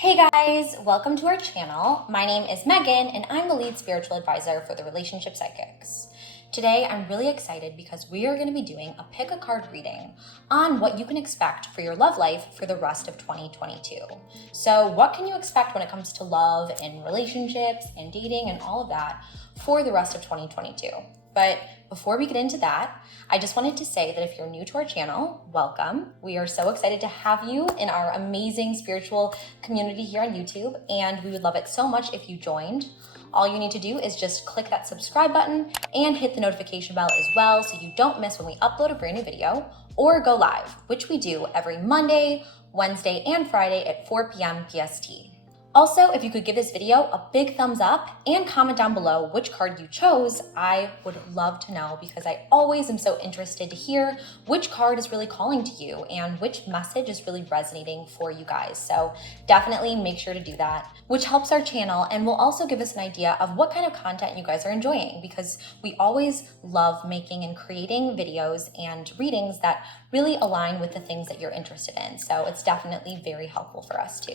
Hey guys, welcome to our channel. My name is Megan and I'm the lead spiritual advisor for the Relationship Psychics. Today I'm really excited because we are going to be doing a pick a card reading on what you can expect for your love life for the rest of 2022. So what can you expect when it comes to love and relationships and dating and all of that for the rest of 2022? But before we get into that, I just wanted to say that if you're new to our channel, welcome. We are so excited to have you in our amazing spiritual community here on YouTube, and we would love it so much if you joined. All you need to do is just click that subscribe button and hit the notification bell as well so you don't miss when we upload a brand new video or go live, which we do every Monday, Wednesday, and Friday at 4 p.m. PST. Also, if you could give this video a big thumbs up and comment down below which card you chose, I would love to know because I always am so interested to hear which card is really calling to you and which message is really resonating for you guys. So definitely make sure to do that, which helps our channel and will also give us an idea of what kind of content you guys are enjoying because we always love making and creating videos and readings that really align with the things that you're interested in. So it's definitely very helpful for us too.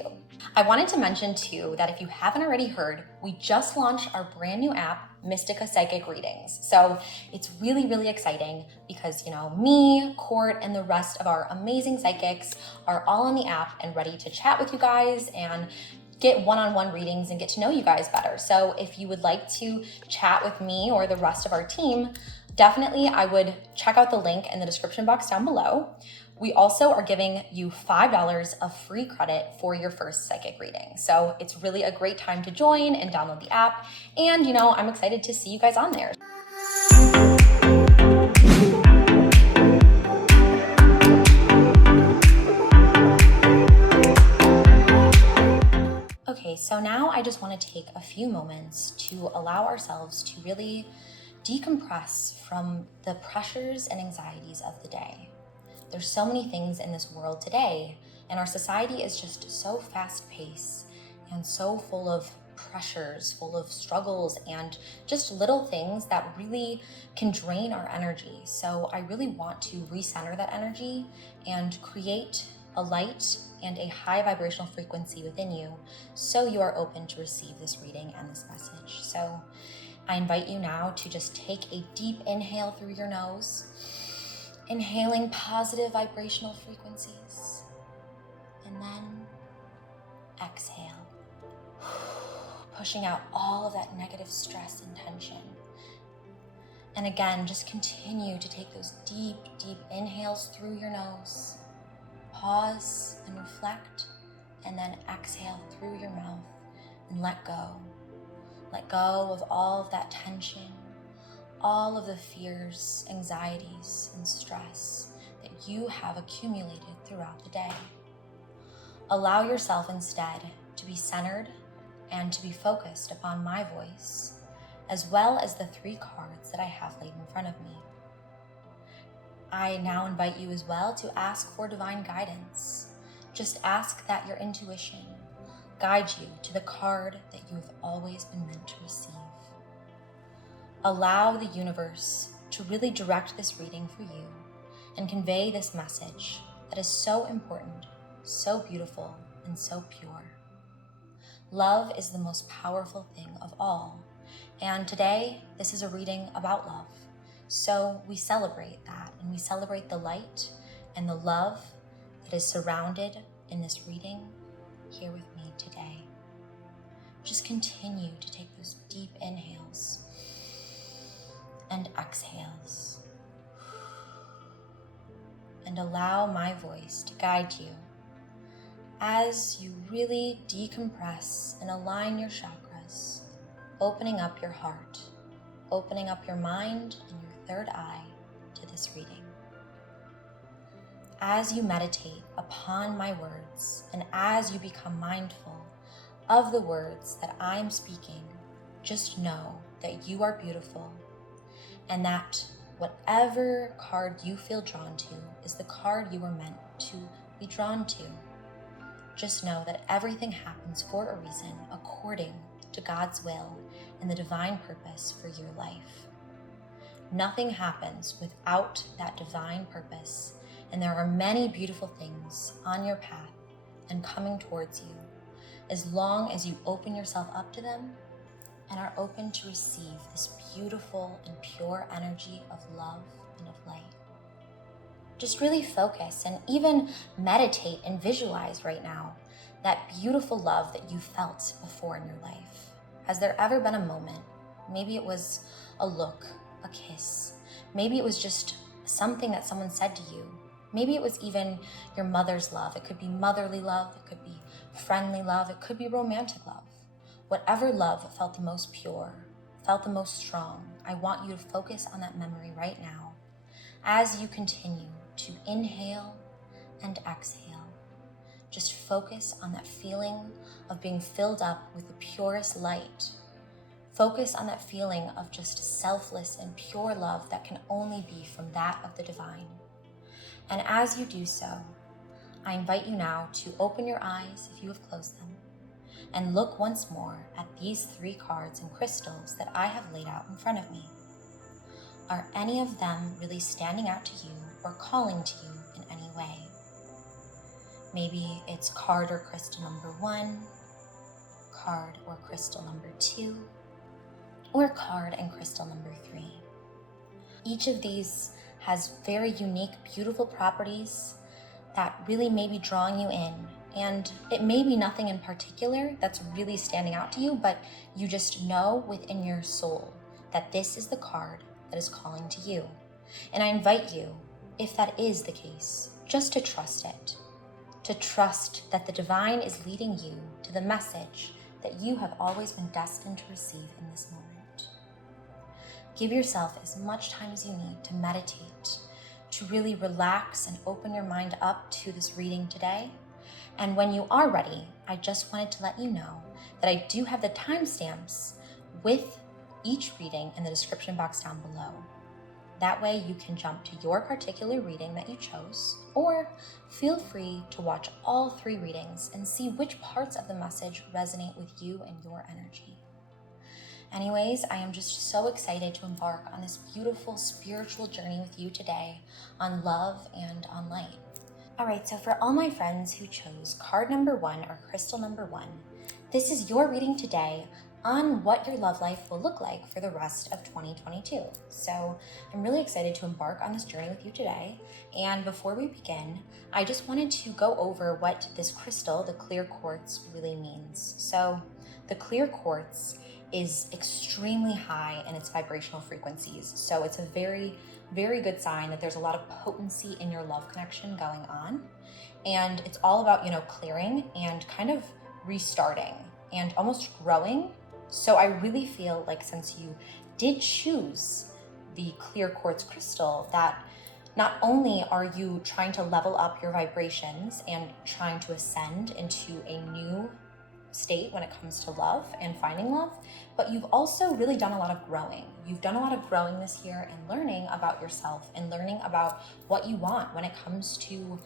I wanted to mention too that if you haven't already heard, we just launched our brand new app, Mystica Psychic Readings. So it's really, really exciting because, me, Court, and the rest of our amazing psychics are all on the app and ready to chat with you guys and get one-on-one readings and get to know you guys better. So if you would like to chat with me or the rest of our team, definitely I would check out the link in the description box down below. We also are giving you $5 of free credit for your first psychic reading. So it's really a great time to join and download the app. And I'm excited to see you guys on there. Okay, so now I just want to take a few moments to allow ourselves to really decompress from the pressures and anxieties of the day. There's so many things in this world today, and our society is just so fast-paced and so full of pressures, full of struggles, and just little things that really can drain our energy. So I really want to recenter that energy and create a light and a high vibrational frequency within you so you are open to receive this reading and this message. So I invite you now to just take a deep inhale through your nose, inhaling positive vibrational frequencies, and then exhale, pushing out all of that negative stress and tension. And again, just continue to take those deep, deep inhales through your nose, pause and reflect, and then exhale through your mouth and let go. Let go of all of that tension, all of the fears, anxieties, and stress that you have accumulated throughout the day. Allow yourself instead to be centered and to be focused upon my voice, as well as the 3 cards that I have laid in front of me. I now invite you as well to ask for divine guidance. Just ask that your intuition guide you to the card that you have always been meant to receive. Allow the universe to really direct this reading for you and convey this message that is so important, so beautiful, and so pure. Love is the most powerful thing of all, and today this is a reading about love. So we celebrate that, and we celebrate the light and the love that is surrounded in this reading here with me today. Just continue to take those deep inhales and exhales, and allow my voice to guide you as you really decompress and align your chakras, opening up your heart, opening up your mind and your third eye to this reading. As you meditate upon my words and as you become mindful of the words that I'm speaking, just know that you are beautiful and that whatever card you feel drawn to is the card you were meant to be drawn to. Just know that everything happens for a reason according to God's will and the divine purpose for your life. Nothing happens without that divine purpose, and there are many beautiful things on your path and coming towards you as long as you open yourself up to them and are open to receive this beautiful and pure energy of love and of light. Just really focus and even meditate and visualize right now that beautiful love that you felt before in your life. Has there ever been a moment? Maybe it was a look, a kiss. Maybe it was just something that someone said to you. Maybe it was even your mother's love. It could be motherly love. It could be friendly love. It could be romantic love. Whatever love felt the most pure, felt the most strong, I want you to focus on that memory right now as you continue to inhale and exhale. Just focus on that feeling of being filled up with the purest light. Focus on that feeling of just selfless and pure love that can only be from that of the divine. And as you do so, I invite you now to open your eyes if you have closed them and look once more at these 3 cards and crystals that I have laid out in front of me. Are any of them really standing out to you or calling to you in any way? Maybe it's card or crystal number 1, card or crystal number 2, or card and crystal number 3. Each of these has very unique, beautiful properties that really may be drawing you in. And it may be nothing in particular that's really standing out to you, but you just know within your soul that this is the card that is calling to you. And I invite you, if that is the case, just to trust it, to trust that the divine is leading you to the message that you have always been destined to receive in this moment. Give yourself as much time as you need to meditate, to really relax and open your mind up to this reading today. And when you are ready, I just wanted to let you know that I do have the timestamps with each reading in the description box down below. That way you can jump to your particular reading that you chose, or feel free to watch all 3 readings and see which parts of the message resonate with you and your energy. Anyways, I am just so excited to embark on this beautiful spiritual journey with you today on love and on light. All right, so for all my friends who chose card number 1 or crystal number 1, this is your reading today on what your love life will look like for the rest of 2022. So I'm really excited to embark on this journey with you today. And before we begin, I just wanted to go over what this crystal, the clear quartz, really means. So the clear quartz is extremely high in its vibrational frequencies. So it's a very, very good sign that there's a lot of potency in your love connection going on. And it's all about, clearing and kind of restarting and almost growing. So I really feel like since you did choose the clear quartz crystal, that not only are you trying to level up your vibrations and trying to ascend into a new state when it comes to love and finding love, but you've also really done a lot of growing. You've done a lot of growing this year and learning about yourself and learning about what you want when it comes to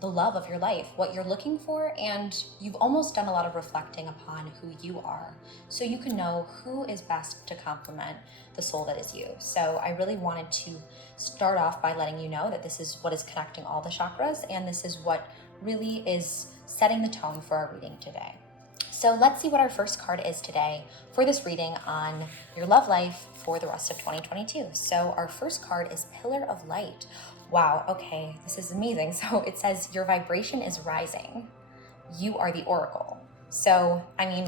the love of your life, what you're looking for, and you've almost done a lot of reflecting upon who you are, so you can know who is best to complement the soul that is you. So I really wanted to start off by letting you know that this is what is connecting all the chakras, and this is what really is setting the tone for our reading today. So let's see what our first card is today for this reading on your love life for the rest of 2022. So our first card is Pillar of Light. Wow, okay, this is amazing. So it says your vibration is rising. You are the oracle. So,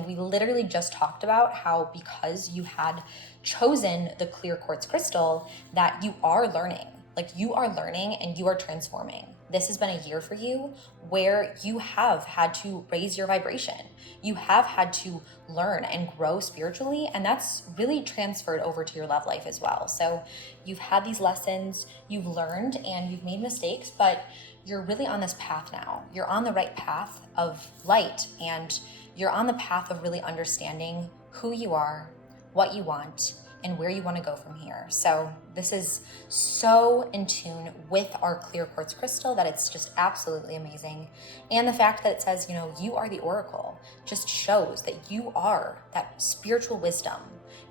we literally just talked about how because you had chosen the clear quartz crystal that you are learning. Like you are learning and you are transforming. This has been a year for you where you have had to raise your vibration. You have had to learn and grow spiritually, and that's really transferred over to your love life as well. So you've had these lessons, you've learned, and you've made mistakes, but you're really on this path now. You're on the right path of light, and you're on the path of really understanding who you are, what you want, and where you want to go from here. So this is so in tune with our clear quartz crystal that it's just absolutely amazing. And the fact that it says, you are the oracle just shows that you are that spiritual wisdom.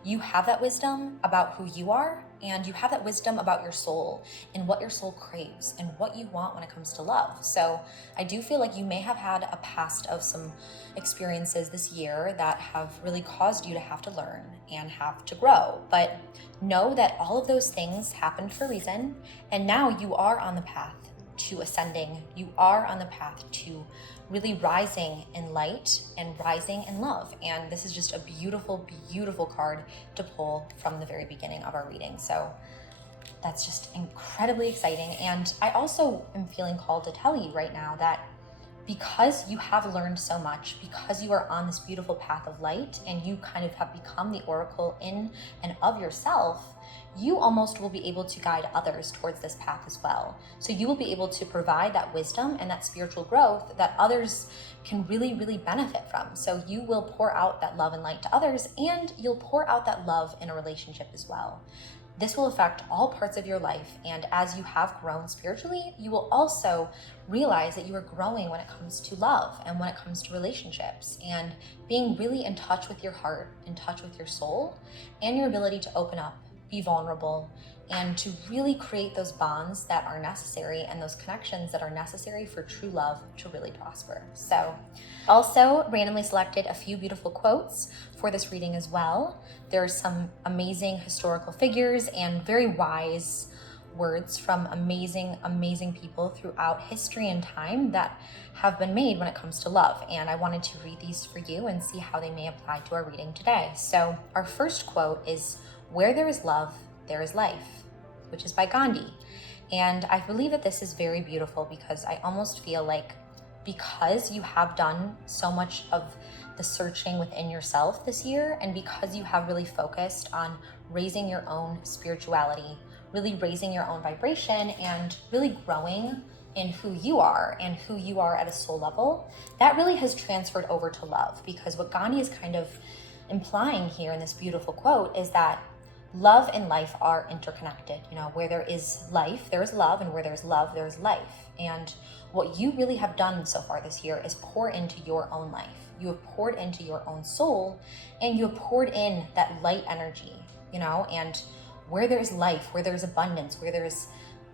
You have that wisdom about who you are, and you have that wisdom about your soul and what your soul craves and what you want when it comes to love. So I do feel like you may have had a past of some experiences this year that have really caused you to have to learn and have to grow. But know that all of those things happened for a reason, and now you are on the path to ascending. You are on the path to really rising in light and rising in love. And this is just a beautiful, beautiful card to pull from the very beginning of our reading. So that's just incredibly exciting. And I also am feeling called to tell you right now that because you have learned so much, because you are on this beautiful path of light and you kind of have become the oracle in and of yourself, you almost will be able to guide others towards this path as well. So you will be able to provide that wisdom and that spiritual growth that others can really, really benefit from. So you will pour out that love and light to others, and you'll pour out that love in a relationship as well. This will affect all parts of your life, and as you have grown spiritually, you will also realize that you are growing when it comes to love and when it comes to relationships, and being really in touch with your heart, in touch with your soul, and your ability to open up, be vulnerable, and to really create those bonds that are necessary and those connections that are necessary for true love to really prosper. So also randomly selected a few beautiful quotes for this reading as well. There's some amazing historical figures and very wise words from amazing, amazing people throughout history and time that have been made when it comes to love. And I wanted to read these for you and see how they may apply to our reading today. So our first quote is, "Where there is love, there is life," which is by Gandhi. And I believe that this is very beautiful because I almost feel like because you have done so much of the searching within yourself this year, and because you have really focused on raising your own spirituality, really raising your own vibration, and really growing in who you are and who you are at a soul level, that really has transferred over to love. Because what Gandhi is kind of implying here in this beautiful quote is that love and life are interconnected. You know, where there is life, there is love, and where there's love, there is life. And what you really have done so far this year is pour into your own life. You have poured into your own soul, and you have poured in that light energy, you know, and where there is life, where there is abundance, where there is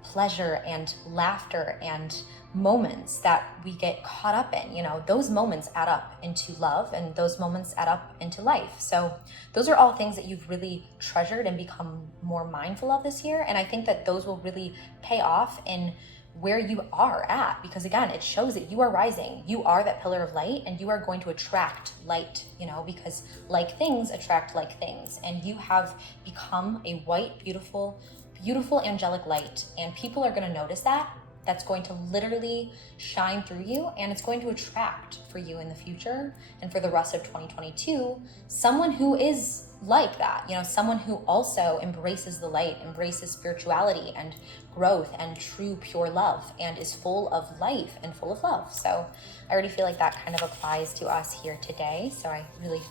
pleasure and laughter and moments that we get caught up in, you know, those moments add up into love, and those moments add up into life. So those are all things that you've really treasured and become more mindful of this year. And I think that those will really pay off in where you are at, because again, it shows that you are rising. You are that pillar of light, and you are going to attract light, you know, because like things attract like things. And you have become a white, beautiful, beautiful angelic light, and people are going to notice that. That's going to literally shine through you, and it's going to attract for you in the future and for the rest of 2022 someone who is like that, you know, someone who also embraces the light, embraces spirituality and growth and true pure love, and is full of life and full of love. So I already feel like that kind of applies to us here today. So I really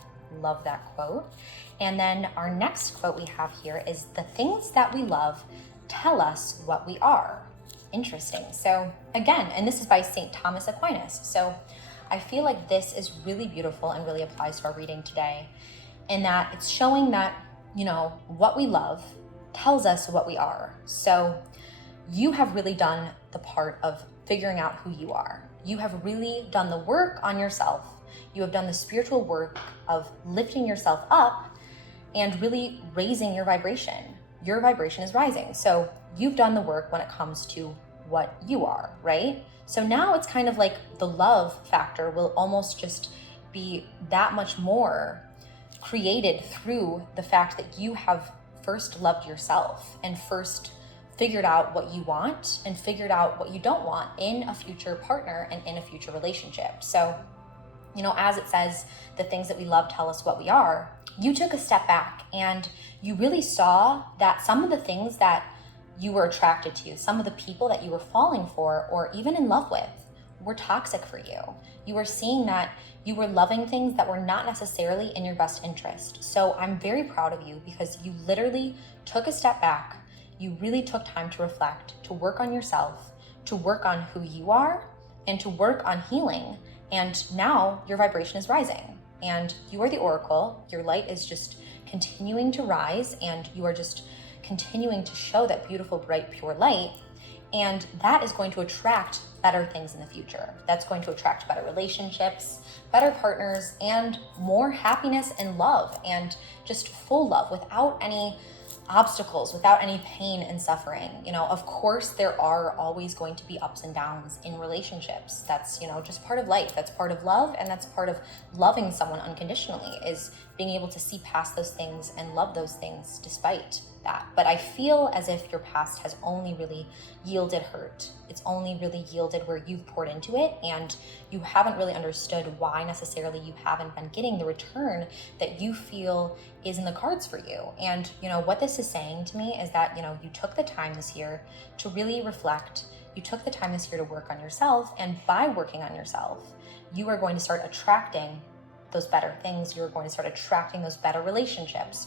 love that quote. And then our next quote we have here is, "The things that we love tell us what we are." Interesting. So again, and this is by St. Thomas Aquinas. So I feel like this is really beautiful and really applies to our reading today, in that it's showing that, you know, what we love tells us what we are. So you have really done the part of figuring out who you are. You have really done the work on yourself. You have done the spiritual work of lifting yourself up and really raising your vibration. Your vibration is rising. So you've done the work when it comes to what you are, right? So now it's kind of like the love factor will almost just be that much more created through the fact that you have first loved yourself and first figured out what you want and figured out what you don't want in a future partner and in a future relationship. So, you know, as it says, the things that we love tell us what we are. You took a step back and you really saw that some of the things that you were attracted to, some of the people that you were falling for or even in love with, were toxic for you. You were seeing that you were loving things that were not necessarily in your best interest. So I'm very proud of you because you literally took a step back. You really took time to reflect, to work on yourself, to work on who you are, and to work on healing. And now your vibration is rising, and you are the oracle. Your light is just continuing to rise, and you are just continuing to show that beautiful, bright, pure light. And that is going to attract better things in the future. That's going to attract better relationships, better partners, and more happiness and love, and just full love without any obstacles, without any pain and suffering. Of course, there are always going to be ups and downs in relationships. That's, just part of life. That's part of love, and that's part of loving someone unconditionally, is being able to see past those things and love those things despite that. But I feel as if your past has only really yielded hurt. It's only really yielded where you've poured into it, and you haven't really understood why necessarily you haven't been getting the return that you feel is in the cards for you. And what this is saying to me is that you took the time this year to really reflect. You took the time this year to work on yourself, and by working on yourself, you are going to start attracting those better things. You're going to start attracting those better relationships,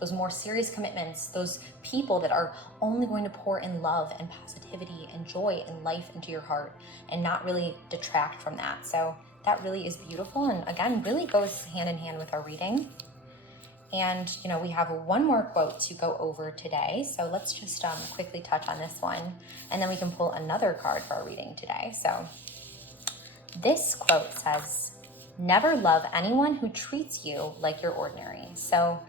those more serious commitments, those people that are only going to pour in love and positivity and joy and life into your heart, and not really detract from that. So that really is beautiful, and again, really goes hand in hand with our reading. And we have one more quote to go over today, so let's just quickly touch on this one, and then we can pull another card for our reading today. So this quote says, "Never love anyone who treats you like you're ordinary." So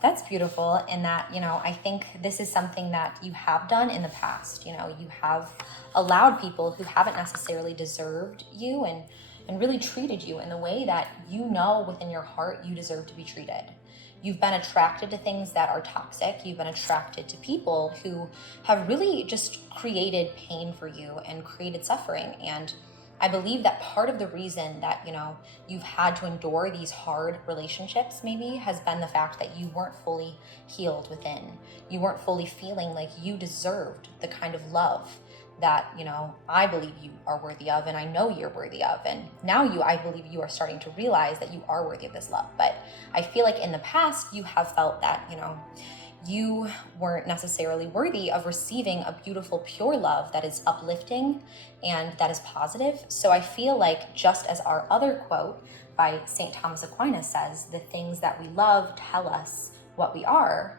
that's beautiful in that, I think this is something that you have done in the past. You have allowed people who haven't necessarily deserved you and really treated you in the way that within your heart you deserve to be treated. You've been attracted to things that are toxic. You've been attracted to people who have really just created pain for you and created suffering. And I believe that part of the reason that, you've had to endure these hard relationships maybe has been the fact that you weren't fully healed within. You weren't fully feeling like you deserved the kind of love that, I believe you are worthy of, and I know you're worthy of. And now I believe you are starting to realize that you are worthy of this love. But I feel like in the past, you have felt that, you weren't necessarily worthy of receiving a beautiful, pure love that is uplifting and that is positive. So I feel like, just as our other quote by St. Thomas Aquinas says, "The things that we love tell us what we are,"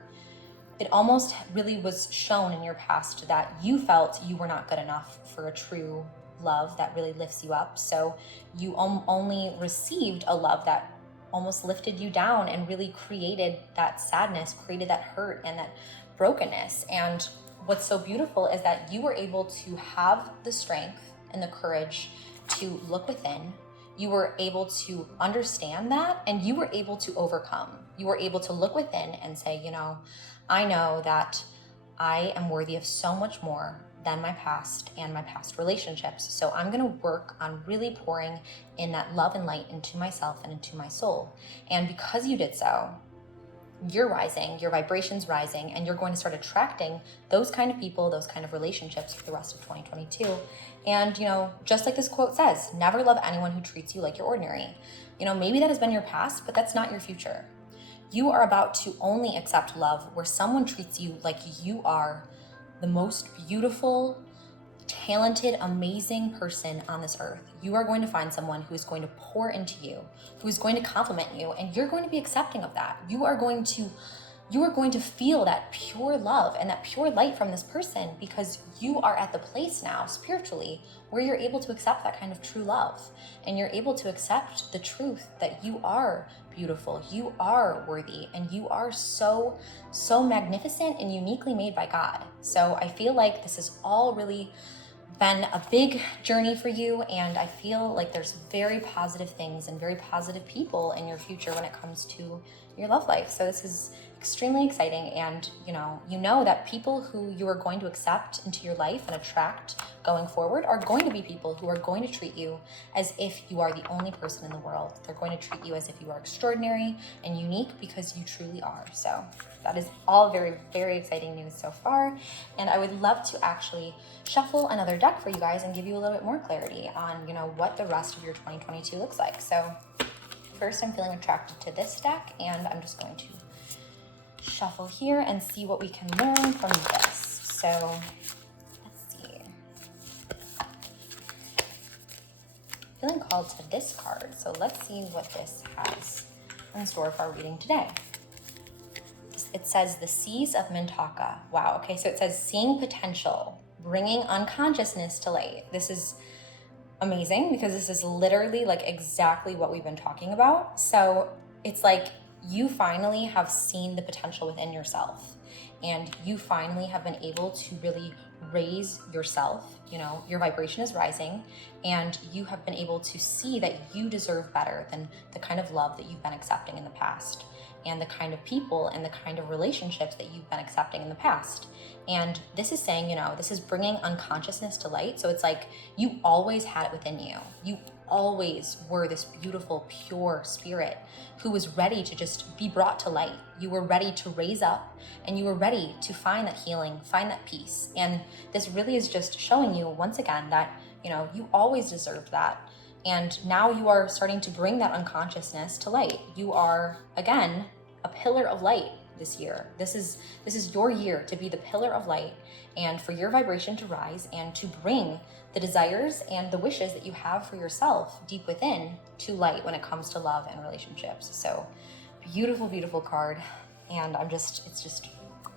it almost really was shown in your past that you felt you were not good enough for a true love that really lifts you up. So you only received a love that almost lifted you down and really created that sadness, created that hurt and that brokenness. And what's so beautiful is that you were able to have the strength and the courage to look within. You were able to understand that, and you were able to overcome. You were able to look within and say, I know that I am worthy of so much more than my past and my past relationships. So I'm going to work on really pouring in that love and light into myself and into my soul. And because you did so, you're rising, your vibration's rising, and you're going to start attracting those kind of people, those kind of relationships for the rest of 2022. And, just like this quote says, never love anyone who treats you like you're ordinary. Maybe that has been your past, but that's not your future. You are about to only accept love where someone treats you like you are the most beautiful, talented, amazing person on this earth. You are going to find someone who is going to pour into you, who is going to compliment you, and you're going to be accepting of that. You are going to feel that pure love and that pure light from this person, because you are at the place now spiritually where you're able to accept that kind of true love, and you're able to accept the truth that you are beautiful, you are worthy, and you are so magnificent and uniquely made by God. So I feel like this has all really been a big journey for you, and I feel like there's very positive things and very positive people in your future when it comes to your love life. So this is extremely exciting, and you know that people who you are going to accept into your life and attract going forward are going to be people who are going to treat you as if you are the only person in the world. They're going to treat you as if you are extraordinary and unique, because you truly are. So that is all very, very exciting news so far, and I would love to actually shuffle another deck for you guys and give you a little bit more clarity on what the rest of your 2022 looks like. So first, I'm feeling attracted to this deck, and I'm just going to shuffle here and see what we can learn from this. So let's see. Feeling called to this card, so let's see what this has in store for our reading today. This it says the seas of Mintaka. Wow, okay, so it says seeing potential, bringing unconsciousness to light. This is amazing because this is literally like exactly what we've been talking about. So it's like you finally have seen the potential within yourself, and you finally have been able to really raise yourself. You know, your vibration is rising, and you have been able to see that you deserve better than the kind of love that you've been accepting in the past, and the kind of people and the kind of relationships that you've been accepting in the past. And this is saying, you know, this is bringing unconsciousness to light. So it's like you always had it within you. You always were this beautiful, pure spirit who was ready to just be brought to light. You were ready to raise up, and you were ready to find that healing, find that peace. And this really is just showing you once again that, you know, you always deserved that. And now you are starting to bring that unconsciousness to light. You are, again, a pillar of light this year. This is your year to be the pillar of light, and for your vibration to rise and to bring the desires and the wishes that you have for yourself deep within to light when it comes to love and relationships. So beautiful, beautiful card. And it's just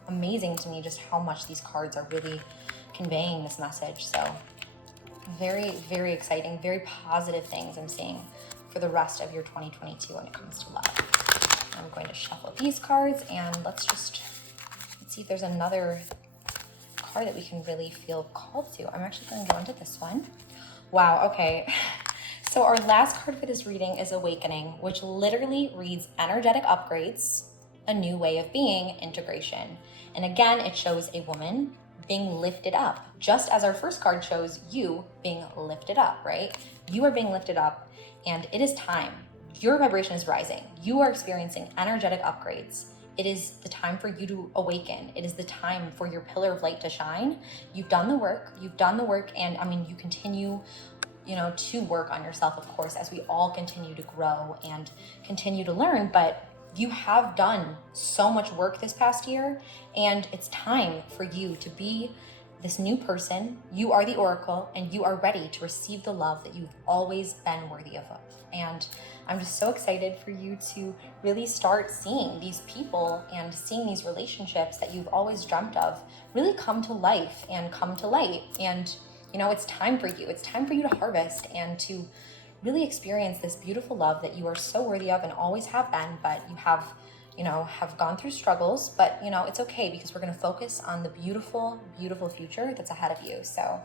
amazing to me just how much these cards are really conveying this message. So very, very exciting, very positive things I'm seeing for the rest of your 2022 when it comes to love. I'm going to shuffle these cards, and let's see if there's another card that we can really feel called to. I'm actually going to go into this one. Wow, okay. So our last card for this reading is Awakening, which literally reads energetic upgrades, a new way of being, integration. And again, it shows a woman being lifted up, just as our first card shows you being lifted up, right? You are being lifted up, and it is time. Your vibration is rising. You are experiencing energetic upgrades. It is the time for you to awaken. It is the time for your pillar of light to shine. You've done the work, and I mean, you continue, you know, to work on yourself, of course, as we all continue to grow and continue to learn, but you have done so much work this past year, and it's time for you to be this new person. You are the oracle, and you are ready to receive the love that you've always been worthy of. And I'm just so excited for you to really start seeing these people and seeing these relationships that you've always dreamt of really come to life and come to light. And, you know, it's time for you. It's time for you to harvest and to really experience this beautiful love that you are so worthy of and always have been, but you have gone through struggles, but, you know, it's okay because we're going to focus on the beautiful, beautiful future that's ahead of you. So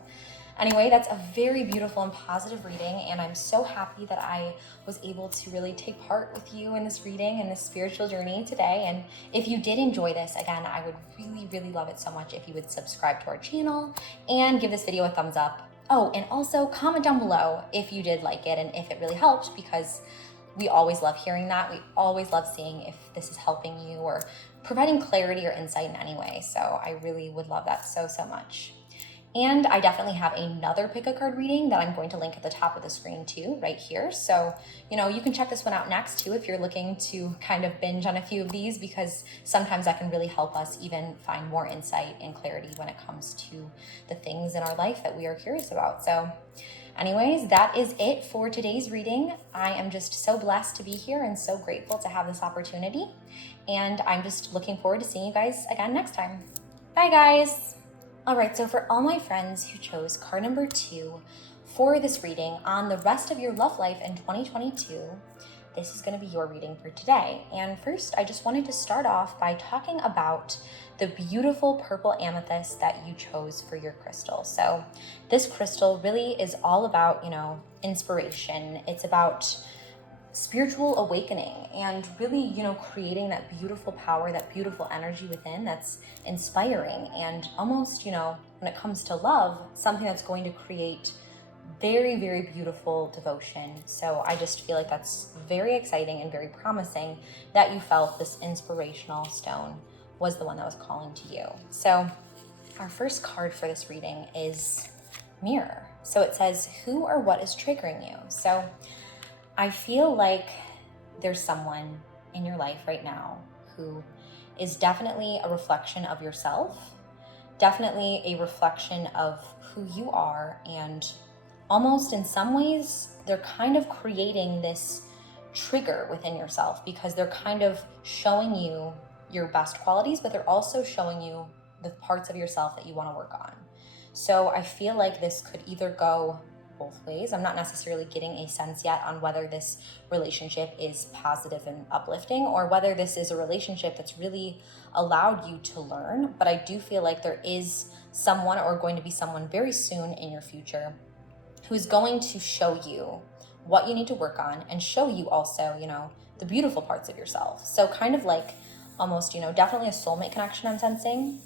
anyway, that's a very beautiful and positive reading, and I'm so happy that I was able to really take part with you in this reading and this spiritual journey today. And if you did enjoy this, again, I would really, really love it so much if you would subscribe to our channel and give this video a thumbs up. Oh, and also comment down below if you did like it and if it really helped, because we always love hearing that. We always love seeing if this is helping you or providing clarity or insight in any way. So I really would love that so, so much. And I definitely have another pick a card reading that I'm going to link at the top of the screen too, right here. So, you know, you can check this one out next too if you're looking to kind of binge on a few of these, because sometimes that can really help us even find more insight and clarity when it comes to the things in our life that we are curious about. So anyways, that is it for today's reading. I am just so blessed to be here and so grateful to have this opportunity. And I'm just looking forward to seeing you guys again next time. Bye guys. All right, so for all my friends who chose card number 2 for this reading on the rest of your love life in 2022, this is going to be your reading for today. And first, I just wanted to start off by talking about the beautiful purple amethyst that you chose for your crystal. So this crystal really is all about, you know, inspiration. It's about spiritual awakening and really, you know, creating that beautiful power, that beautiful energy within that's inspiring, and almost, you know, when it comes to love, something that's going to create very, very beautiful devotion. So I just feel like that's very exciting and very promising that you felt this inspirational stone was the one that was calling to you. So our first card for this reading is Mirror. So it says, who or what is triggering you? So I feel like there's someone in your life right now who is definitely a reflection of yourself, definitely a reflection of who you are, and almost in some ways, they're kind of creating this trigger within yourself because they're kind of showing you your best qualities, but they're also showing you the parts of yourself that you want to work on. So I feel like this could either go both ways. I'm not necessarily getting a sense yet on whether this relationship is positive and uplifting or whether this is a relationship that's really allowed you to learn. But I do feel like there is someone or going to be someone very soon in your future who's going to show you what you need to work on and show you also, the beautiful parts of yourself. So kind of like almost, definitely a soulmate connection I'm sensing,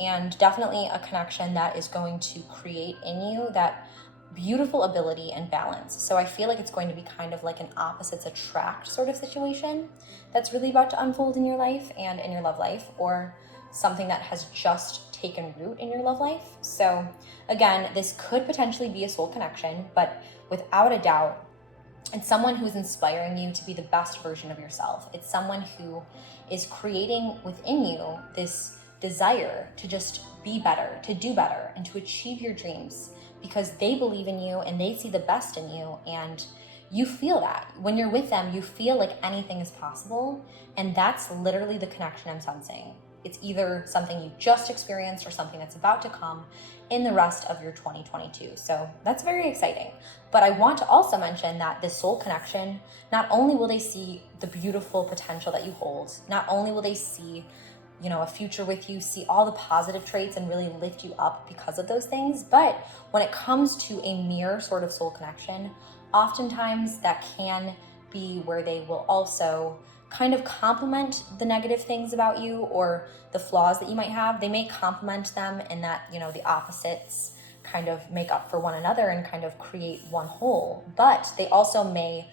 and definitely a connection that is going to create in you that beautiful ability and balance. So I feel like it's going to be kind of like an opposites attract sort of situation that's really about to unfold in your life and in your love life, or something that has just taken root in your love life. So again, this could potentially be a soul connection, but without a doubt, it's someone who's inspiring you to be the best version of yourself. It's someone who is creating within you this desire to just be better, to do better, and to achieve your dreams because they believe in you and they see the best in you. And you feel that. When you're with them, you feel like anything is possible. And that's literally the connection I'm sensing. It's either something you just experienced or something that's about to come in the rest of your 2022. So that's very exciting. But I want to also mention that this soul connection, not only will they see the beautiful potential that you hold, not only will they see, a future with you, see all the positive traits and really lift you up because of those things, but when it comes to a mere sort of soul connection, oftentimes that can be where they will also kind of complement the negative things about you or the flaws that you might have. They may complement them in that, the opposites kind of make up for one another and kind of create one whole. But they also may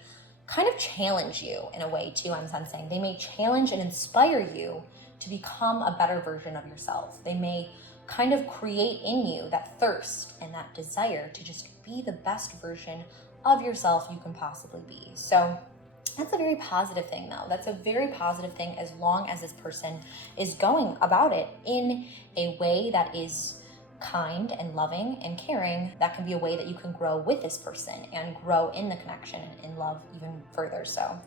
kind of challenge you in a way too, I'm sensing. They may challenge and inspire you to become a better version of yourself. They may kind of create in you that thirst and that desire to just be the best version of yourself you can possibly be. So that's a very positive thing though. That's a very positive thing as long as this person is going about it in a way that is kind and loving and caring. That can be a way that you can grow with this person and grow in the connection and in love even further. So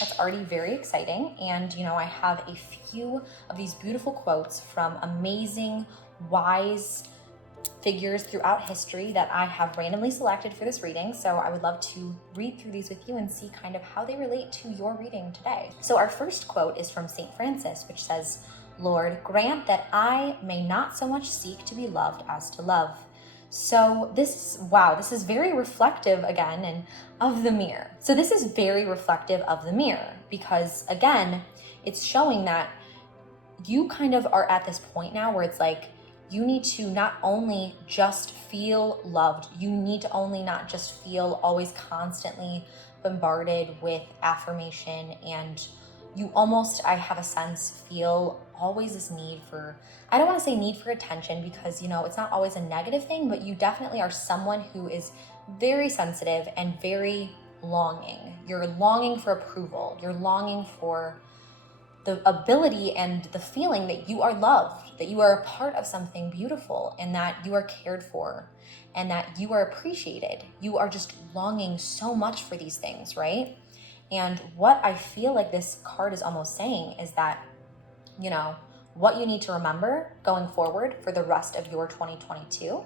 that's already very exciting. And, I have a few of these beautiful quotes from amazing, wise figures throughout history that I have randomly selected for this reading. So I would love to read through these with you and see kind of how they relate to your reading today. So our first quote is from St. Francis, which says, "Lord, grant that I may not so much seek to be loved as to love." So this is very reflective again and of the mirror. So this is very reflective of the mirror because again, it's showing that you kind of are at this point now where it's like, you need to not only just feel loved, you need to only not just feel always constantly bombarded with affirmation, and you almost, I have a sense, feel always this need for, I don't want to say need for attention because, it's not always a negative thing, but you definitely are someone who is very sensitive and very longing. You're longing for approval. You're longing for the ability and the feeling that you are loved, that you are a part of something beautiful and that you are cared for and that you are appreciated. You are just longing so much for these things, right? And what I feel like this card is almost saying is that, what you need to remember going forward for the rest of your 2022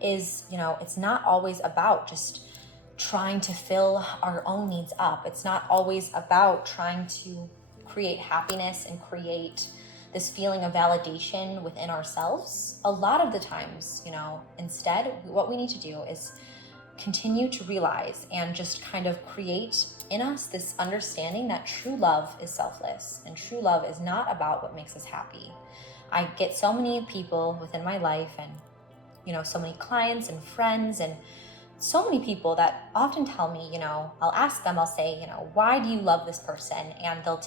is, it's not always about just trying to fill our own needs up. It's not always about trying to create happiness and create this feeling of validation within ourselves. A lot of the times, instead, what we need to do is continue to realize and just kind of create in us this understanding that true love is selfless and true love is not about what makes us happy. I get so many people within my life and, so many clients and friends and so many people that often tell me, I'll ask them, I'll say, why do you love this person? And they'll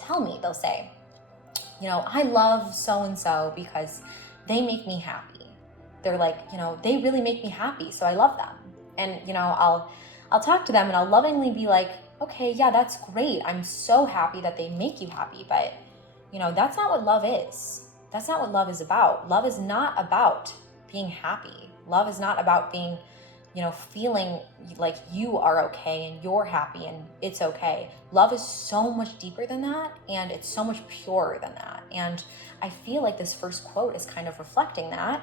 say, I love so-and-so because they make me happy. They're like, they really make me happy, so I love them. And, I'll talk to them and I'll lovingly be like, okay, yeah, that's great. I'm so happy that they make you happy. But, that's not what love is. That's not what love is about. Love is not about being happy. Love is not about being feeling like you are okay and you're happy and it's okay. Love is so much deeper than that, and it's so much purer than that. And I feel like this first quote is kind of reflecting that,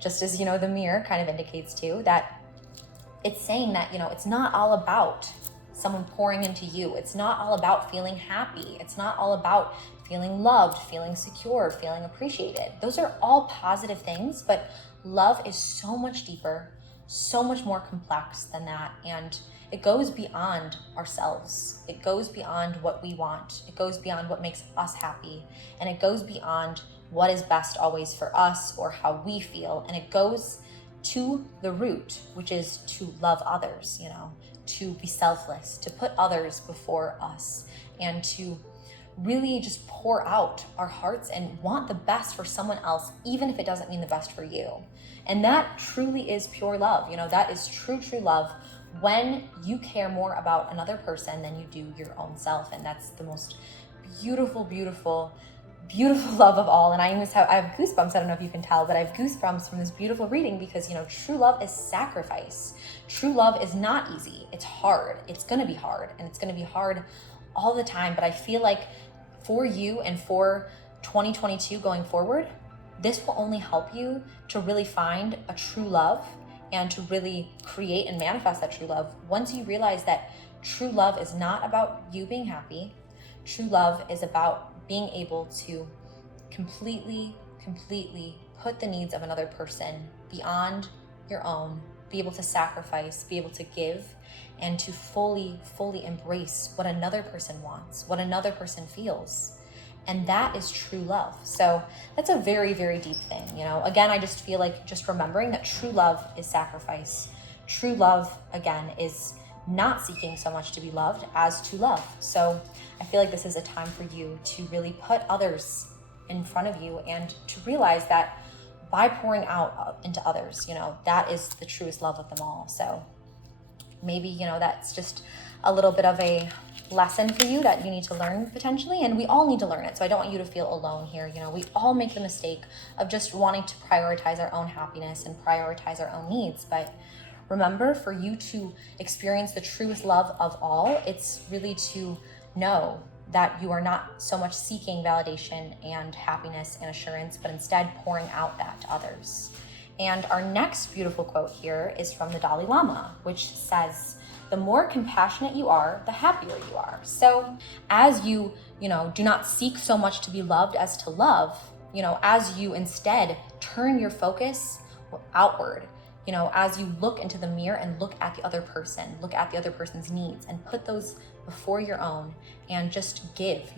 just as, the mirror kind of indicates too, that it's saying that, it's not all about someone pouring into you. It's not all about feeling happy. It's not all about feeling loved, feeling secure, feeling appreciated. Those are all positive things, but love is so much deeper, so much more complex than that. And it goes beyond ourselves. It goes beyond what we want. It goes beyond what makes us happy. And it goes beyond what is best always for us or how we feel. And it goes to the root, which is to love others, to be selfless, to put others before us, and to really just pour out our hearts and want the best for someone else, even if it doesn't mean the best for you. And that truly is pure love. That is true love, when you care more about another person than you do your own self. And that's the most beautiful, beautiful, beautiful love of all. And I have goosebumps. I don't know if you can tell, but I have goosebumps from this beautiful reading because, true love is sacrifice. True love is not easy. It's hard. It's going to be hard, and it's going to be hard all the time. But I feel like for you and for 2022 going forward, this will only help you to really find a true love and to really create and manifest that true love once you realize that true love is not about you being happy. True love is about being able to completely put the needs of another person beyond your own, be able to sacrifice, be able to give, and to fully embrace what another person wants, what another person feels. And that is true love. So that's a very, very deep thing. Again, I just feel like just remembering that true love is sacrifice. True love, again, is not seeking so much to be loved as to love. So I feel like this is a time for you to really put others in front of you and to realize that by pouring out into others, that is the truest love of them all. So maybe, that's just a little bit of a lesson for you that you need to learn potentially, and we all need to learn it. So I don't want you to feel alone here. We all make the mistake of just wanting to prioritize our own happiness and prioritize our own needs. But remember, for you to experience the truest love of all, it's really to know that you are not so much seeking validation and happiness and assurance, but instead pouring out that to others. And our next beautiful quote here is from the Dalai Lama, which says, "The more compassionate you are, the happier you are." So as you, do not seek so much to be loved as to love, as you instead turn your focus outward, as you look into the mirror and look at the other person, look at the other person's needs and put those before your own and just give,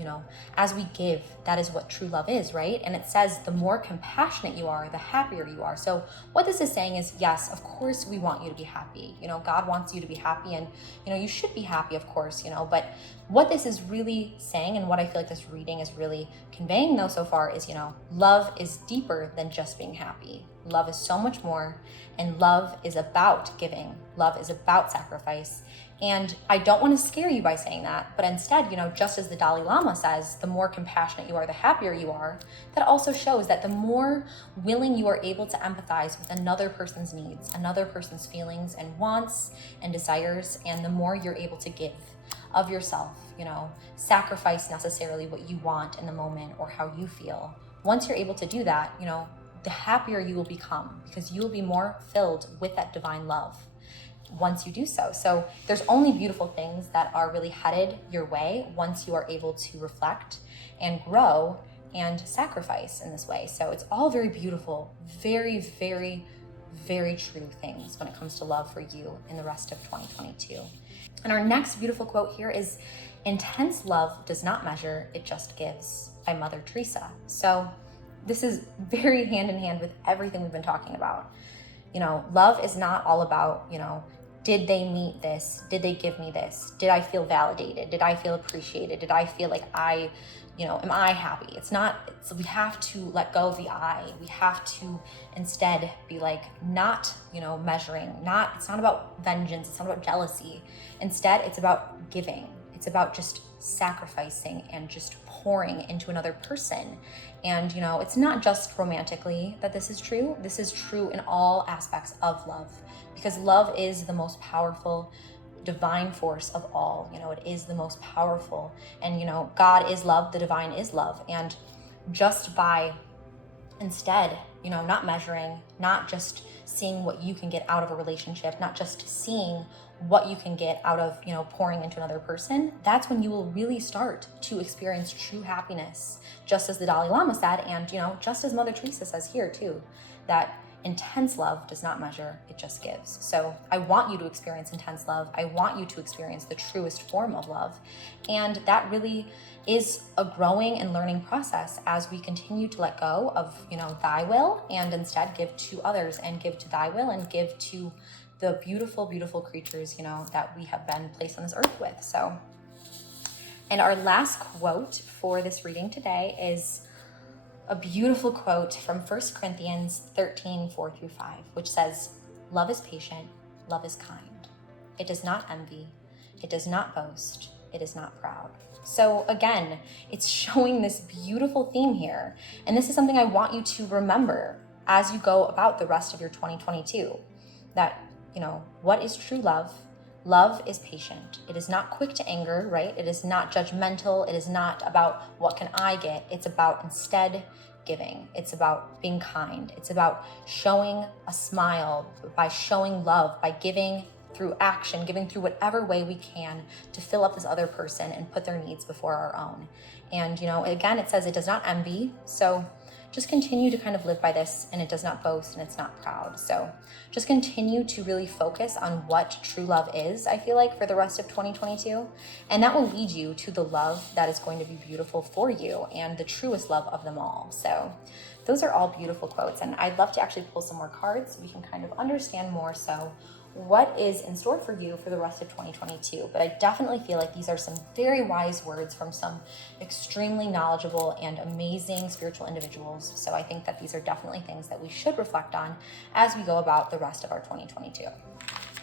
as we give, that is what true love is, right? And it says the more compassionate you are, the happier you are. So what this is saying is, yes, of course we want you to be happy. God wants you to be happy, and, you should be happy, of course, but what this is really saying, and what I feel like this reading is really conveying though so far is, love is deeper than just being happy. Love is so much more, and love is about giving. Love is about sacrifice. And I don't want to scare you by saying that, but instead, just as the Dalai Lama says, the more compassionate you are, the happier you are, that also shows that the more willing you are able to empathize with another person's needs, another person's feelings and wants and desires, and the more you're able to give of yourself, sacrifice necessarily what you want in the moment or how you feel. Once you're able to do that, the happier you will become, because you will be more filled with that divine love once you do so. So there's only beautiful things that are really headed your way once you are able to reflect and grow and sacrifice in this way. So it's all very beautiful, very, very, very true things when it comes to love for you in the rest of 2022. And our next beautiful quote here is, "Intense love does not measure, it just gives," by Mother Teresa. So this is very hand in hand with everything we've been talking about. Love is not all about, did they meet this? Did they give me this? Did I feel validated? Did I feel appreciated? Did I feel like am I happy? We have to let go of the I. We have to instead be like, not, measuring, it's not about vengeance. It's not about jealousy. Instead, it's about giving. It's about just sacrificing and just pouring into another person. And, it's not just romantically that this is true. This is true in all aspects of love. because love is the most powerful divine force of all. It is the most powerful, and God is love, the divine is love. And just by instead, not measuring, not just seeing what you can get out of a relationship, not just seeing what you can get out of, pouring into another person, that's when you will really start to experience true happiness, just as the Dalai Lama said, and, just as Mother Teresa says here too, that intense love does not measure, it just gives. So I want you to experience intense love. I want you to experience the truest form of love. And that really is a growing and learning process as we continue to let go of, thy will, and instead give to others, and give to thy will, and give to the beautiful, beautiful creatures, that we have been placed on this earth with. So, and our last quote for this reading today is a beautiful quote from 1 Corinthians 13, 4-5, which says, "Love is patient, love is kind. It does not envy, it does not boast, it is not proud." So again, it's showing this beautiful theme here. And this is something I want you to remember as you go about the rest of your 2022, that, what is true love? Love is patient. It is not quick to anger, right? It is not judgmental. It is not about what can I get. It's about instead giving. It's about being kind. It's about showing a smile, by showing love, by giving through action, giving through whatever way we can to fill up this other person and put their needs before our own. And, again, it says it does not envy. So just continue to kind of live by this, and it does not boast, and it's not proud. So just continue to really focus on what true love is, I feel like, for the rest of 2022. And that will lead you to the love that is going to be beautiful for you, and the truest love of them all. So those are all beautiful quotes. And I'd love to actually pull some more cards so we can kind of understand more so what is in store for you for the rest of 2022. But I definitely feel like these are some very wise words from some extremely knowledgeable and amazing spiritual individuals. So I think that these are definitely things that we should reflect on as we go about the rest of our 2022.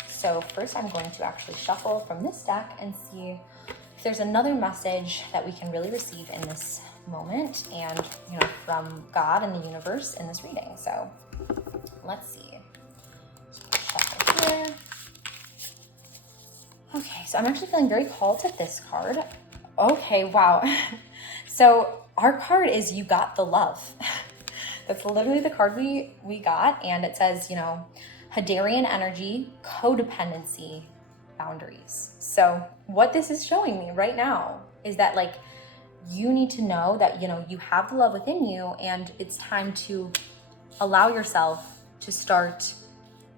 So first, I'm going to actually shuffle from this deck and see if there's another message that we can really receive in this moment, and from God and the universe in this reading. So let's see. Here. Okay, so I'm actually feeling very called to this card. Okay, wow. So our card is "You Got the Love." That's literally the card we got, and it says, Hadarian energy, codependency, boundaries. So what this is showing me right now is that, you need to know that, you have the love within you, and it's time to allow yourself to start.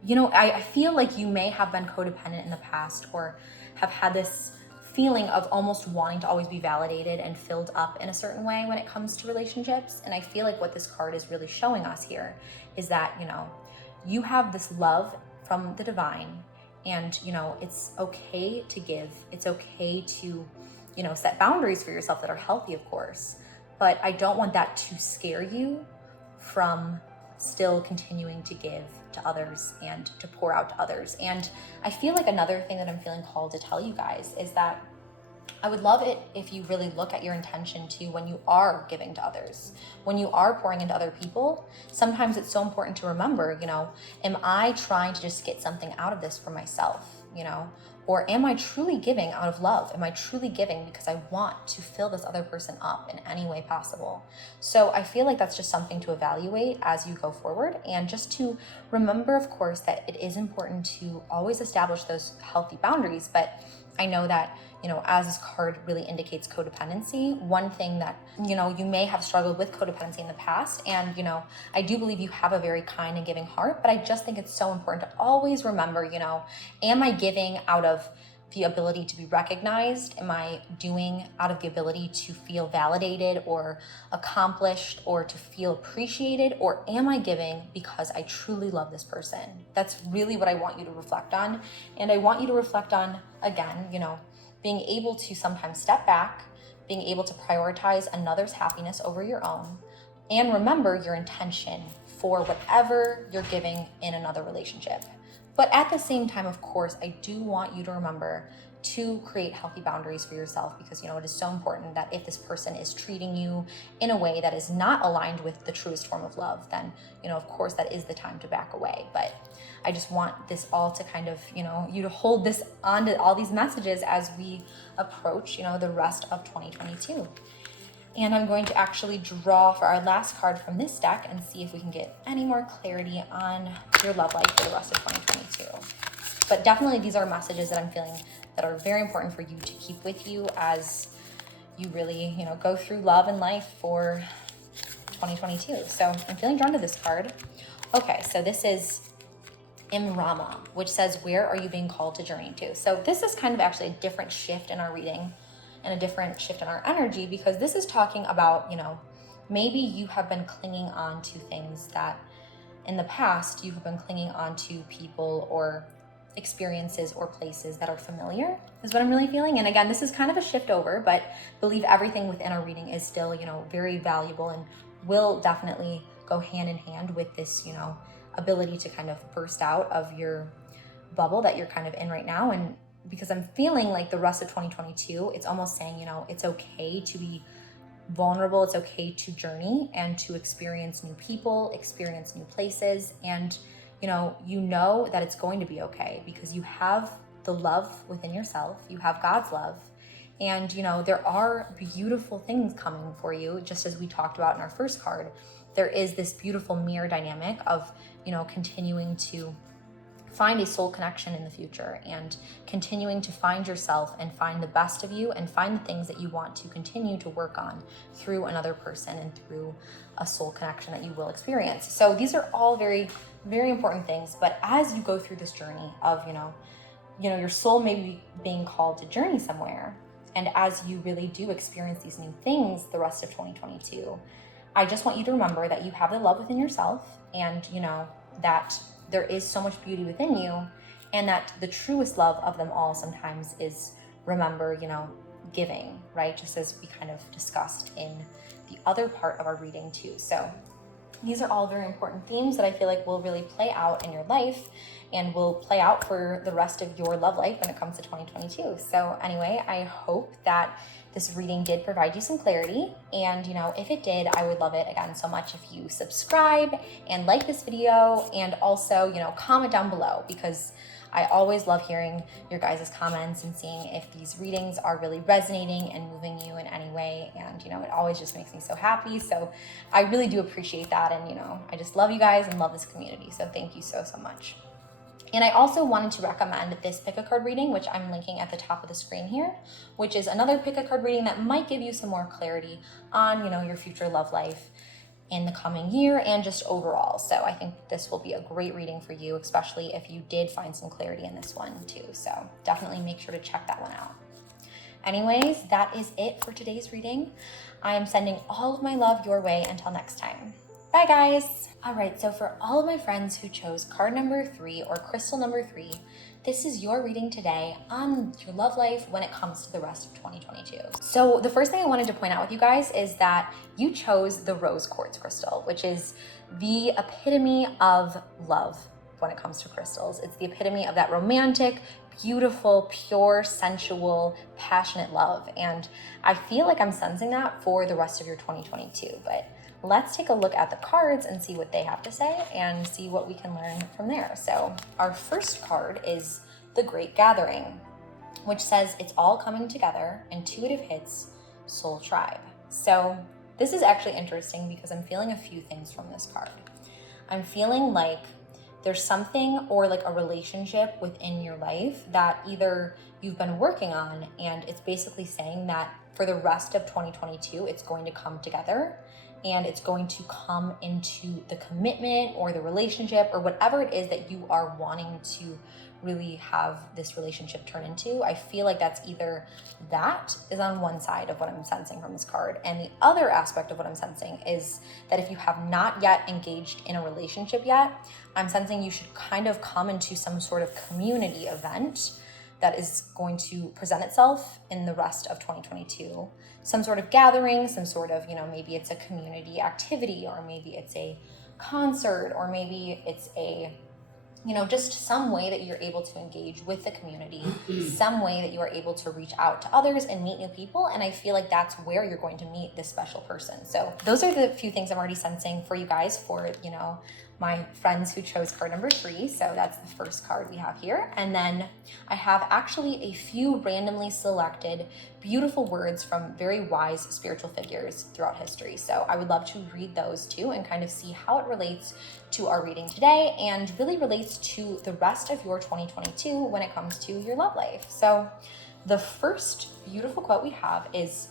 I feel like you may have been codependent in the past, or have had this feeling of almost wanting to always be validated and filled up in a certain way when it comes to relationships. And I feel like what this card is really showing us here is that, you have this love from the divine, and, it's okay to give. It's okay to, set boundaries for yourself that are healthy, of course. But I don't want that to scare you from still continuing to give to others and to pour out to others. And I feel like another thing that I'm feeling called to tell you guys is that I would love it if you really look at your intention too when you are giving to others, when you are pouring into other people. Sometimes it's so important to remember, am I trying to just get something out of this for myself, or am I truly giving out of love? Am I truly giving because I want to fill this other person up in any way possible? So I feel like that's just something to evaluate as you go forward, and just to remember, of course, that it is important to always establish those healthy boundaries. But I know that, as this card really indicates codependency, one thing that, you may have struggled with codependency in the past. And, I do believe you have a very kind and giving heart, but I just think it's so important to always remember, am I giving out of the ability to be recognized? Am I doing out of the ability to feel validated or accomplished or to feel appreciated? Or am I giving because I truly love this person? That's really what I want you to reflect on. And I want you to reflect on, again, being able to sometimes step back, being able to prioritize another's happiness over your own, and remember your intention for whatever you're giving in another relationship. But at the same time, of course, I do want you to remember to create healthy boundaries for yourself, because it is so important that if this person is treating you in a way that is not aligned with the truest form of love, then of course that is the time to back away. But I just want this all to kind of you to hold this on to all these messages as we approach the rest of 2022. And I'm going to actually draw for our last card from this deck and see if we can get any more clarity on your love life for the rest of 2022. But definitely these are messages that I'm feeling that are very important for you to keep with you as you really, go through love and life for 2022. So I'm feeling drawn to this card. Okay, so this is Imrama, which says, where are you being called to journey to? So this is kind of actually a different shift in our reading and a different shift in our energy, because this is talking about, maybe you have been clinging on to things that in the past you have been clinging on to people or experiences or places that are familiar, is what I'm really feeling. And again, this is kind of a shift over, but believe everything within our reading is still, very valuable and will definitely go hand in hand with this, ability to kind of burst out of your bubble that you're kind of in right now. And because I'm feeling like the rest of 2022, it's almost saying, it's okay to be vulnerable. It's okay to journey and to experience new people, experience new places. And you know that it's going to be okay because you have the love within yourself. You have God's love. And, there are beautiful things coming for you, just as we talked about in our first card. There is this beautiful mirror dynamic of, continuing to find a soul connection in the future and continuing to find yourself and find the best of you and find the things that you want to continue to work on through another person and through a soul connection that you will experience. So these are all very, very important things. But as you go through this journey of, your soul may be being called to journey somewhere. And as you really do experience these new things the rest of 2022, I just want you to remember that you have the love within yourself and, that there is so much beauty within you, and that the truest love of them all sometimes is, remember, giving, right? Just as we kind of discussed in the other part of our reading too. So these are all very important themes that I feel like will really play out in your life and will play out for the rest of your love life when it comes to 2022. So anyway, I hope that this reading did provide you some clarity. And, if it did, I would love it again so much if you subscribe and like this video, and also, comment down below, because I always love hearing your guys' comments and seeing if these readings are really resonating and moving you in any way. And, it always just makes me so happy. So I really do appreciate that. And, I just love you guys and love this community. So thank you so, so much. And I also wanted to recommend this pick a card reading, which I'm linking at the top of the screen here, which is another pick a card reading that might give you some more clarity on, your future love life in the coming year and just overall. So I think this will be a great reading for you, especially if you did find some clarity in this one too. So definitely make sure to check that one out. Anyways, that is it for today's reading. I am sending all of my love your way until next time. Bye guys. All right, so for all of my friends who chose card number 3 or crystal number 3, this is your reading today on your love life when it comes to the rest of 2022. So the first thing I wanted to point out with you guys is that you chose the rose quartz crystal, which is the epitome of love when it comes to crystals. It's the epitome of that romantic, beautiful, pure, sensual, passionate love. And I feel like I'm sensing that for the rest of your 2022, but let's take a look at the cards and see what they have to say and see what we can learn from there. So our first card is the Great Gathering, which says it's all coming together, intuitive hits, soul tribe. So this is actually interesting because I'm feeling a few things from this card. I'm feeling like there's something or like a relationship within your life that either you've been working on, and it's basically saying that for the rest of 2022, it's going to come together and it's going to come into the commitment or the relationship or whatever it is that you are wanting to really have this relationship turn into. I feel like that's either that is on one side of what I'm sensing from this card. And the other aspect of what I'm sensing is that if you have not yet engaged in a relationship yet, I'm sensing you should kind of come into some sort of community event that is going to present itself in the rest of 2022. Some sort of gathering, some sort of, maybe it's a community activity, or maybe it's a concert, or maybe it's a just some way that you're able to engage with the community, some way that you are able to reach out to others and meet new people. And I feel like that's where you're going to meet this special person. So those are the few things I'm already sensing for you guys for, my friends who chose card number 3. So that's the first card we have here. And then I have actually a few randomly selected beautiful words from very wise spiritual figures throughout history. So I would love to read those too and kind of see how it relates to our reading today and really relates to the rest of your 2022 when it comes to your love life. So the first beautiful quote we have is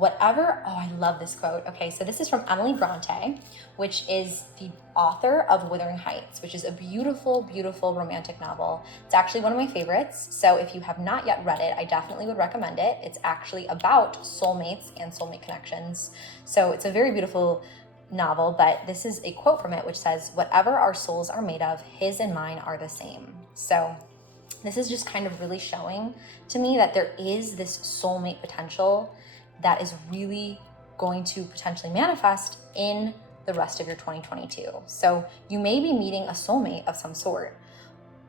I love this quote. Okay, so this is from Emily Bronte, which is the author of Wuthering Heights, which is a beautiful, beautiful romantic novel. It's actually one of my favorites. So if you have not yet read it, I definitely would recommend it. It's actually about soulmates and soulmate connections. So it's a very beautiful novel, but this is a quote from it, which says, "Whatever our souls are made of, his and mine are the same." So this is just kind of really showing to me that there is this soulmate potential that is really going to potentially manifest in the rest of your 2022. So you may be meeting a soulmate of some sort,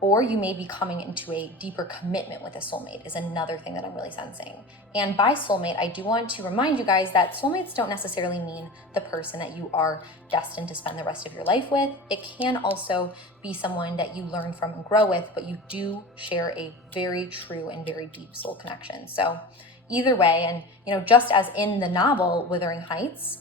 or you may be coming into a deeper commitment with a soulmate is another thing that I'm really sensing. And by soulmate, I do want to remind you guys that soulmates don't necessarily mean the person that you are destined to spend the rest of your life with. It can also be someone that you learn from and grow with, but you do share a very true and very deep soul connection. So either way, and just as in the novel Wuthering Heights,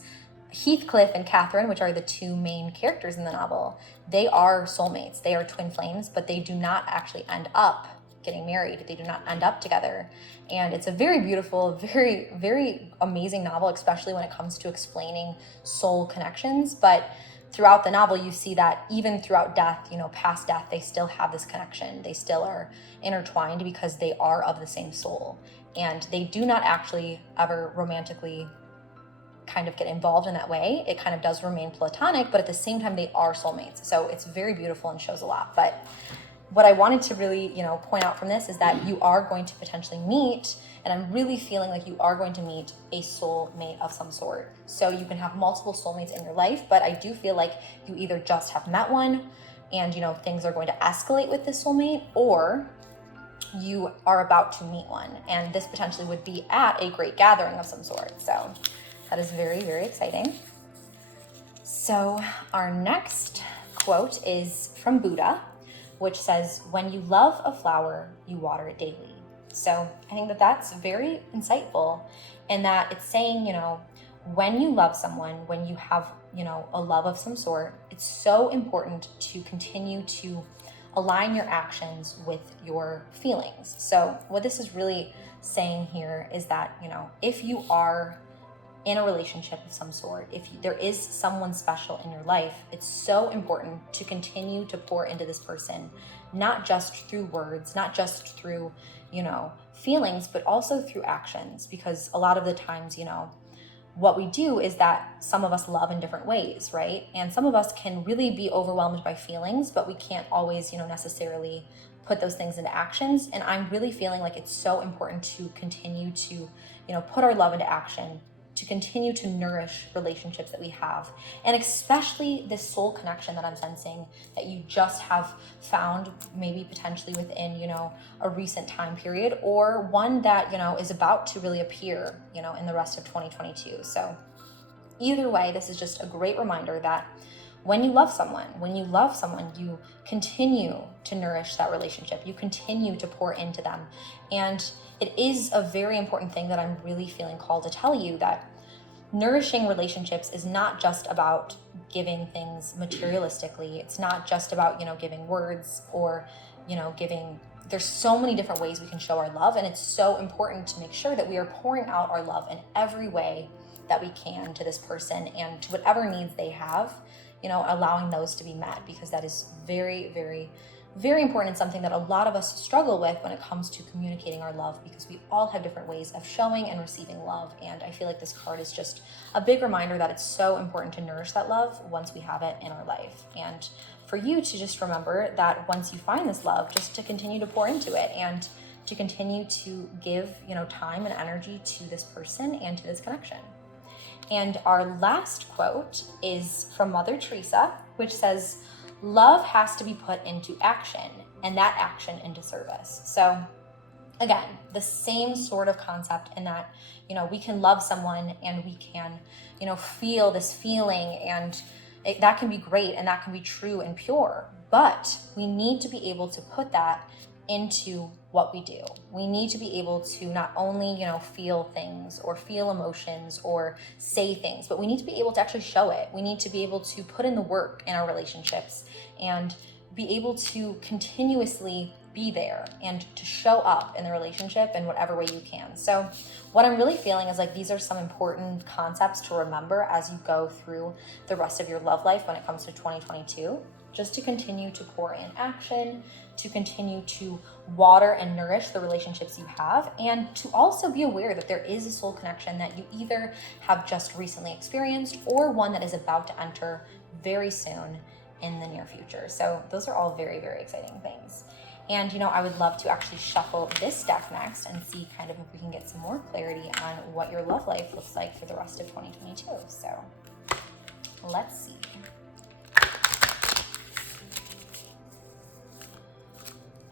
Heathcliff and Catherine, which are the two main characters in the novel, they are soulmates. They are twin flames, but they do not actually end up getting married. They do not end up together. And it's a very beautiful, very, very amazing novel, especially when it comes to explaining soul connections. But throughout the novel, you see that even throughout death, past death, they still have this connection. They still are intertwined because they are of the same soul. And they do not actually ever romantically kind of get involved in that way. It kind of does remain platonic, but at the same time, they are soulmates. So it's very beautiful and shows a lot. But what I wanted to really, point out from this is that you are going to potentially meet, and I'm really feeling like you are going to meet a soulmate of some sort. So you can have multiple soulmates in your life, but I do feel like you either just have met one and, things are going to escalate with this soulmate, or you are about to meet one. And this potentially would be at a great gathering of some sort. So that is very, very exciting. So our next quote is from Buddha, which says, "When you love a flower, you water it daily." So I think that that's very insightful in that it's saying, when you love someone, when you have, a love of some sort, it's so important to continue to align your actions with your feelings. So what this is really saying here is that, if you are in a relationship of some sort, if there is someone special in your life, it's so important to continue to pour into this person, not just through words, not just through, feelings, but also through actions. Because a lot of the times, what we do is that some of us love in different ways, right? And some of us can really be overwhelmed by feelings, but we can't always, necessarily put those things into actions. And I'm really feeling like it's so important to continue to, put our love into action, to continue to nourish relationships that we have. And especially this soul connection that I'm sensing that you just have found maybe potentially within, a recent time period, or one that, is about to really appear, in the rest of 2022. So either way, this is just a great reminder that when you love someone, you continue to nourish that relationship. You continue to pour into them. And it is a very important thing that I'm really feeling called to tell you, that nourishing relationships is not just about giving things materialistically. It's not just about, giving words or, there's so many different ways we can show our love. And it's so important to make sure that we are pouring out our love in every way that we can to this person and to whatever needs they have, allowing those to be met, because that is very, very, very important and something that a lot of us struggle with when it comes to communicating our love, because we all have different ways of showing and receiving love. And I feel like this card is just a big reminder that it's so important to nourish that love once we have it in our life. And for you to just remember that once you find this love, just to continue to pour into it and to continue to give, time and energy to this person and to this connection. And our last quote is from Mother Teresa, which says, love has to be put into action, and that action into service. So again, the same sort of concept in that, we can love someone and we can, feel this feeling, and that can be great and that can be true and pure, but we need to be able to put that into what we do. We need to be able to not only, feel things or feel emotions or say things, but we need to be able to actually show it. We need to be able to put in the work in our relationships and be able to continuously be there and to show up in the relationship in whatever way you can. So what I'm really feeling is like these are some important concepts to remember as you go through the rest of your love life when it comes to 2022, just to continue to pour in action, to continue to water and nourish the relationships you have, and to also be aware that there is a soul connection that you either have just recently experienced or one that is about to enter very soon in the near future. So those are all very, very exciting things. And, I would love to actually shuffle this deck next and see kind of if we can get some more clarity on what your love life looks like for the rest of 2022. So let's see.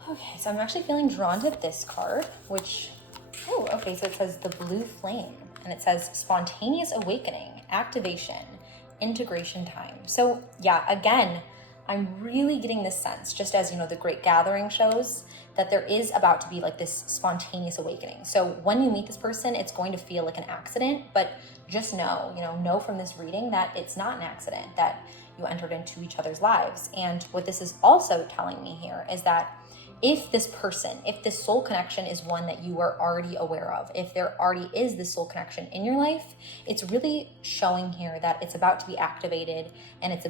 Okay, so I'm actually feeling drawn to this card, which, so it says the blue flame, and it says spontaneous awakening, activation, integration time. So yeah, again, I'm really getting this sense, just as, the Great Gathering shows, that there is about to be like this spontaneous awakening. So when you meet this person, it's going to feel like an accident, but just know from this reading that it's not an accident, that you entered into each other's lives. And what this is also telling me here is that if this soul connection is one that you are already aware of, if there already is this soul connection in your life, it's really showing here that it's about to be activated, and it's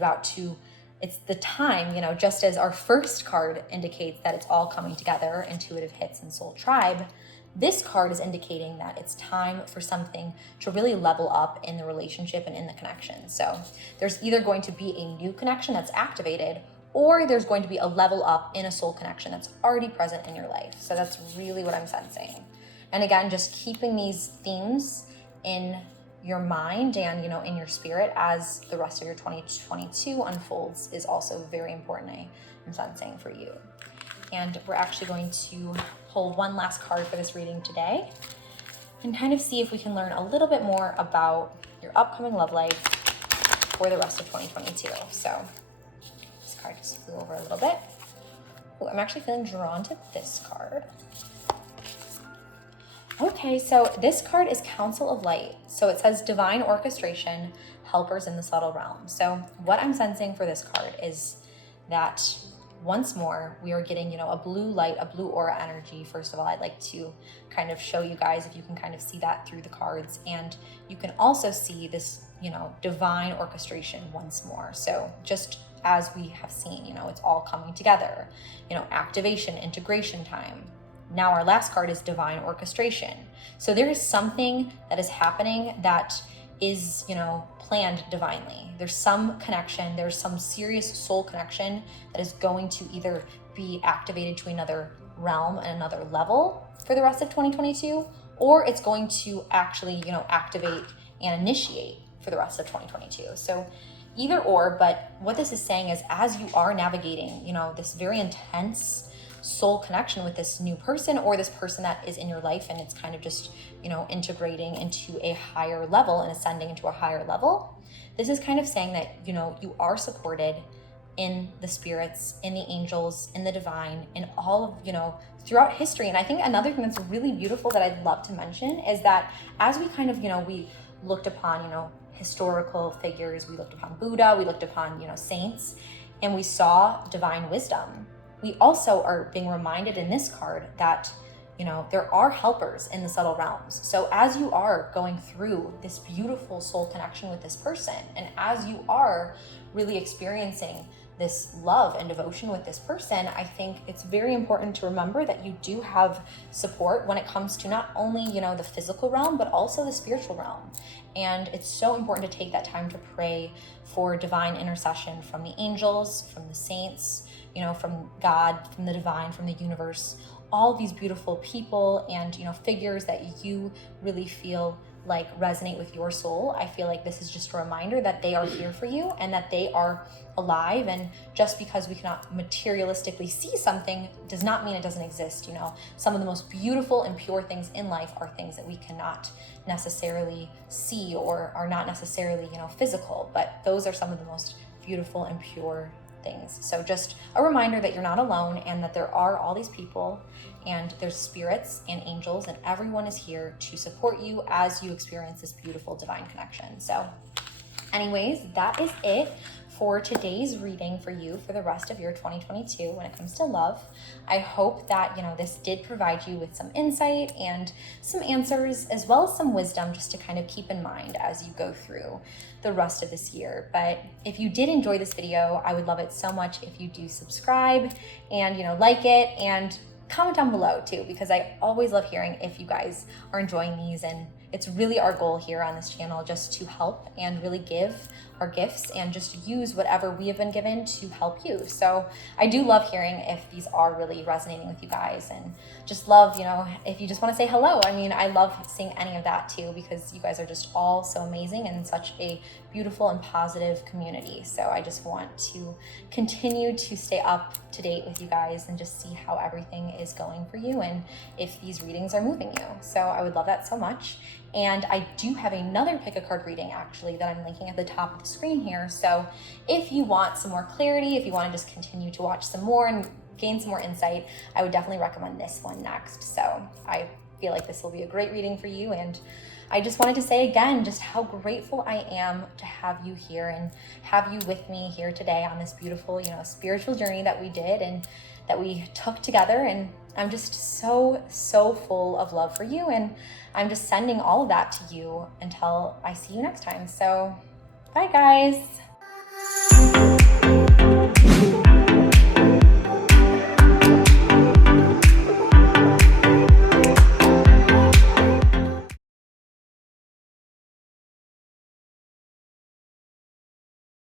the time, just as our first card indicates that it's all coming together, intuitive hits and soul tribe, this card is indicating that it's time for something to really level up in the relationship and in the connection. So there's either going to be a new connection that's activated, or there's going to be a level up in a soul connection that's already present in your life. So that's really what I'm sensing. And again, just keeping these themes in your mind and, in your spirit as the rest of your 2022 unfolds is also very important, I'm sensing, for you. And we're actually going to pull one last card for this reading today and kind of see if we can learn a little bit more about your upcoming love life for the rest of 2022. So this card just flew over a little bit. Oh, I'm actually feeling drawn to this card. Okay, so this card is Council of Light. So it says divine orchestration, helpers in the subtle realm. So what I'm sensing for this card is that once more, we are getting, a blue light, a blue aura energy. First of all, I'd like to kind of show you guys if you can kind of see that through the cards. And you can also see this, divine orchestration once more. So just as we have seen, it's all coming together, activation, integration time. Now our last card is divine orchestration. So there is something that is happening that is, planned divinely. There's some connection, there's some serious soul connection that is going to either be activated to another realm and another level for the rest of 2022, or it's going to actually, activate and initiate for the rest of 2022. So either or, but what this is saying is as you are navigating, this very intense soul connection with this new person or this person that is in your life, and it's kind of just, integrating into a higher level and ascending into a higher level. This is kind of saying that, you are supported in the spirits, in the angels, in the divine, in all of, throughout history. And I think another thing that's really beautiful that I'd love to mention is that as we kind of, we looked upon, historical figures, we looked upon Buddha, we looked upon, saints, and we saw divine wisdom. We also are being reminded in this card that, there are helpers in the subtle realms. So as you are going through this beautiful soul connection with this person, and as you are really experiencing this love and devotion with this person, I think it's very important to remember that you do have support when it comes to not only, the physical realm, but also the spiritual realm. And it's so important to take that time to pray for divine intercession from the angels, from the saints, from God, from the divine, from the universe, all these beautiful people and, figures that you really feel like resonate with your soul, I feel like this is just a reminder that they are here for you and that they are alive. And just because we cannot materialistically see something does not mean it doesn't exist. You know, some of the most beautiful and pure things in life are things that we cannot necessarily see or are not necessarily, you know, physical, but those are some of the most beautiful and pure things. So just a reminder that you're not alone and that there are all these people and there's spirits and angels and everyone is here to support you as you experience this beautiful divine connection. So anyways, that is it for today's reading for you for the rest of your 2022 when it comes to love. I hope that, you know, this did provide you with some insight and some answers, as well as some wisdom just to kind of keep in mind as you go through the rest of this year. But if you did enjoy this video, I would love it so much if you do subscribe and, you know, like it and comment down below too, because I always love hearing if you guys are enjoying these. And it's really our goal here on this channel just to help and really give our gifts and just use whatever we have been given to help you. So I do love hearing if these are really resonating with you guys, and just love, you know, if you just want to say hello. I mean, I love seeing any of that too, because you guys are just all so amazing and such a beautiful and positive community. So I just want to continue to stay up to date with you guys and just see how everything is going for you and if these readings are moving you. So I would love that so much. And I do have another pick a card reading actually that I'm linking at the top of the screen here. So if you want some more clarity, if you want to just continue to watch some more and gain some more insight, I would definitely recommend this one next. So I feel like this will be a great reading for you. And I just wanted to say again, just how grateful I am to have you here and have you with me here today on this beautiful, you know, spiritual journey that we did and that we took together. And I'm just so full of love for you. And I'm just sending all of that to you until I see you next time. So bye guys.